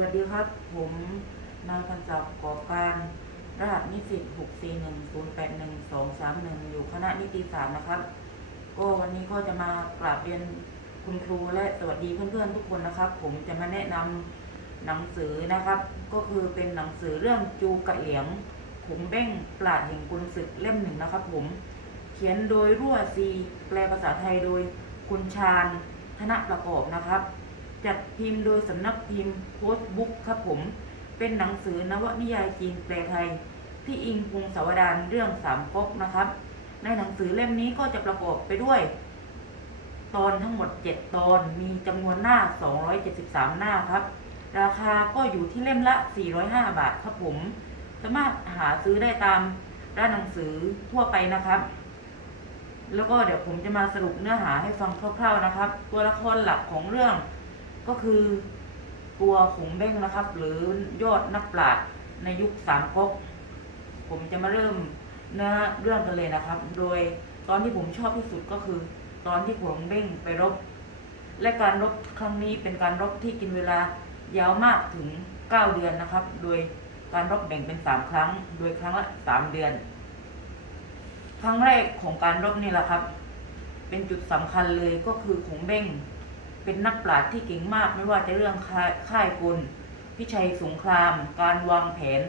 วัสดีครับ ผมนายพันศักดิ์ก่อการ รหัสนิสิต641081231 อยู่คณะนิติศาสตร์นะครับ ก็วันนี้ก็จะมากราบเรียนคุณครูและสวัสดีเพื่อนๆทุกคนนะครับ ผมจะมาแนะนำหนังสือนะครับ ก็คือเป็นหนังสือเรื่องจูกะเหลียงขุมเบ้งปราดแห่งกุนศึกเล่มหนึ่งนะครับ ผม เขียนโดยรั่วซี แปลภาษาไทยโดยคุณชาญธนประกอบนะครับ จัดพิมพ์โดยสำนักพิมพ์โพสต์บุ๊กครับผม เป็นหนังสือนวนิยายจีนแปลไทย ที่อิงพงศาวดารเรื่องสามก๊กนะครับ ในหนังสือเล่มนี้ก็จะประกอบไปด้วย ตอนทั้งหมด 7 ตอนมีจำนวนหน้า 273 หน้าครับ ราคาก็อยู่ที่เล่มละ 405 บาทครับผม สามารถหาซื้อได้ตามร้านหนังสือทั่วไปนะครับ แล้วก็เดี๋ยวผมจะมาสรุปเนื้อหาให้ฟังคร่าวๆนะครับ ตัวละครหลักของเรื่อง ก็คือตัวขงเบ้งนะครับ หรือยอดนักปราชญ์ในยุคสามก๊กผมจะมาเริ่มเนื้อเรื่องกันเลยนะครับ โดยตอนที่ผมชอบที่สุดก็คือ ตอนที่ขงเบ้งไปรบ และการรบครั้งนี้เป็นการรบที่กินเวลายาวมากถึง9เดือนนะครับ โดยการรบแบ่งเป็น3ครั้ง โดยครั้งละ3เดือน ครั้งแรกของการรบนี่แหละครับ เป็นจุดสำคัญเลยก็คือขงเบ้ง เป็นนักปราชญ์ที่เก่งมากไม่ว่าจะเรื่องค่ายค่ายกลพิชัยสงคราม การวางแผน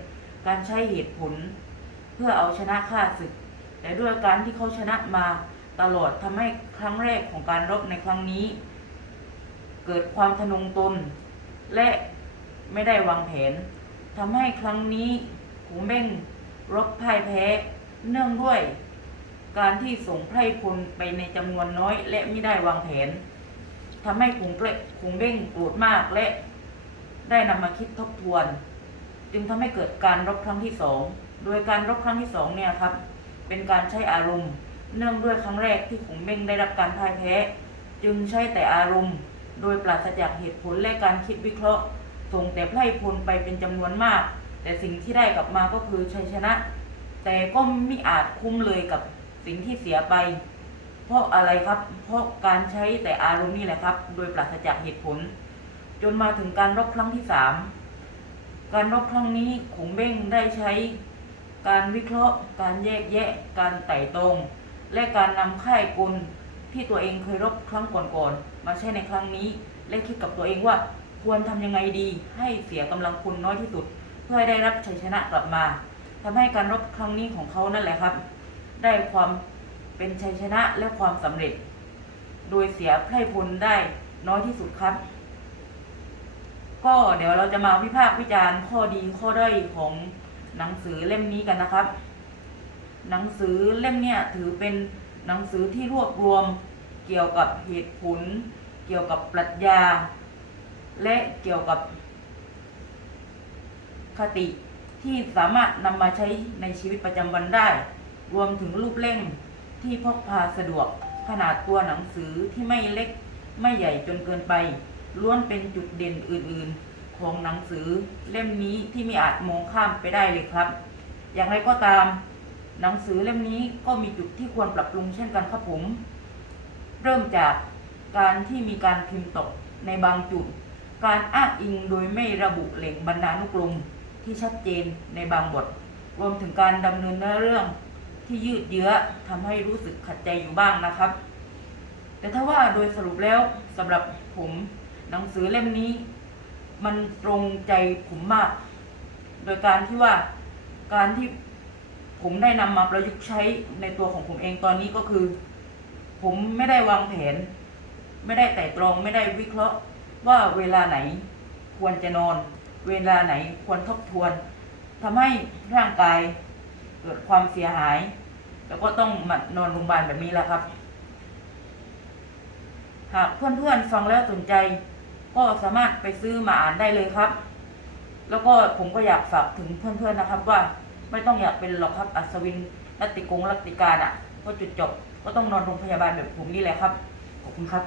การใช้เหตุผล เพื่อเอาชนะข้าศึก แต่ด้วยการที่เขาชนะมาตลอดทำให้ครั้งแรกของการรบในครั้งนี้ เกิดความทะนงตน และไม่ได้วางแผนทำให้ครั้งนี้หูเบ้งรบพ่ายแพ้ เนื่องด้วย การที่ส่งไพร่พลไปในจำนวนน้อย และไม่ได้วางแผน ทำให้คงเกลคงเบ้งโกรธมากและ ได้นำมาคิดทบทวน จึงทำให้เกิดการรบครั้งที่สองโดยการรบครั้งที่สองเนี่ยครับ เป็นการใช้อารมณ์ เนื่องด้วยครั้งแรกที่คงเบ้งได้รับการพ่ายแพ้ จึงใช้แต่อารมณ์ โดยปราศจากเหตุผลและการคิดวิเคราะห์ ส่งแต่ไพร่พลไปเป็นจำนวนมาก แต่สิ่งที่ได้กลับมาก็คือชัยชนะ แต่ก็ไม่อาจคุ้มเลยกับสิ่งที่เสียไป เพราะอะไรครับ เพราะการใช้แต่อารมณ์นี่แหละครับ โดยปราศจากเหตุผล จนมาถึงการรบครั้งที่สามการรบครั้งนี้ขงเบ้งได้ใช้ การวิเคราะห์ การแยกแยะ การไต่ตรง และการนำค่ายกลที่ตัวเองเคยรบครั้งก่อนๆมาใช้ในครั้งนี้ และคิดกับตัวเองว่าควรทำยังไงดี ให้เสียกำลังพลน้อยที่สุด เพื่อให้ได้รับชัยชนะกลับมาทำให้การรบครั้งนี้ของเขานั่นแหละครับ ได้ความ เป็นชัยชนะและความสำเร็จ โดยเสียไพร่พลได้น้อยที่สุดครับ ก็เดี๋ยวเราจะมาวิพากษ์วิจารณ์ข้อดีข้อด้อยของหนังสือเล่มนี้กันนะครับ หนังสือเล่มเนี่ยถือเป็นหนังสือที่รวบรวมเกี่ยวกับเหตุผล เกี่ยวกับปรัชญา และเกี่ยวกับคติที่สามารถนำมาใช้ในชีวิตประจำวันได้ รวมถึงรูปเล่ม ที่พกพาสะดวกขนาดตัวหนังสือที่ไม่เล็กไม่ใหญ่จนเกินไป ล้วนเป็นจุดเด่นอื่นๆ ของหนังสือเล่มนี้ที่ไม่อาจมองข้ามไปได้เลยครับ อย่างไรก็ตาม หนังสือเล่มนี้ก็มีจุดที่ควรปรับปรุงเช่นกันครับผม เริ่มจากการที่มีการพิมพ์ตกในบางจุด การอ้างอิงโดยไม่ระบุแหล่งบรรณานุกรมที่ชัดเจนในบางบท รวมถึงการดำเนินเนื้อเรื่อง ที่ยืดเยื้อทำให้รู้สึกขัดใจอยู่บ้างนะครับ แต่ถ้าว่าโดยสรุปแล้วสำหรับผมหนังสือเล่มนี้ มันตรงใจผมมาก โดยการที่ว่าการที่ผมได้นำมาประยุกต์ใช้ในตัวของผมเองตอนนี้ก็คือ ผมไม่ได้วางแผน ไม่ได้ไต่ตรองไม่ได้วิเคราะห์ว่าเวลาไหนควรจะนอน เวลาไหนควรทบทวนทำให้ร่างกาย กิดความเสียหาย แล้วก็ต้องมานอนโรงพยาบาลแบบนี้แหละครับ หากเพื่อนๆฟังแล้วสนใจ ก็สามารถไปซื้อมาอ่านได้เลยครับ แล้วก็ผมก็อยากฝากถึงเพื่อนๆนะครับ ว่าไม่ต้องอยากเป็นหรอกครับอัศวินรัตติกงรัตติการอะเพราะจุดจบก็ต้องนอนโรงพยาบาลแบบผมนี่แหละครับ ขอบคุณครับ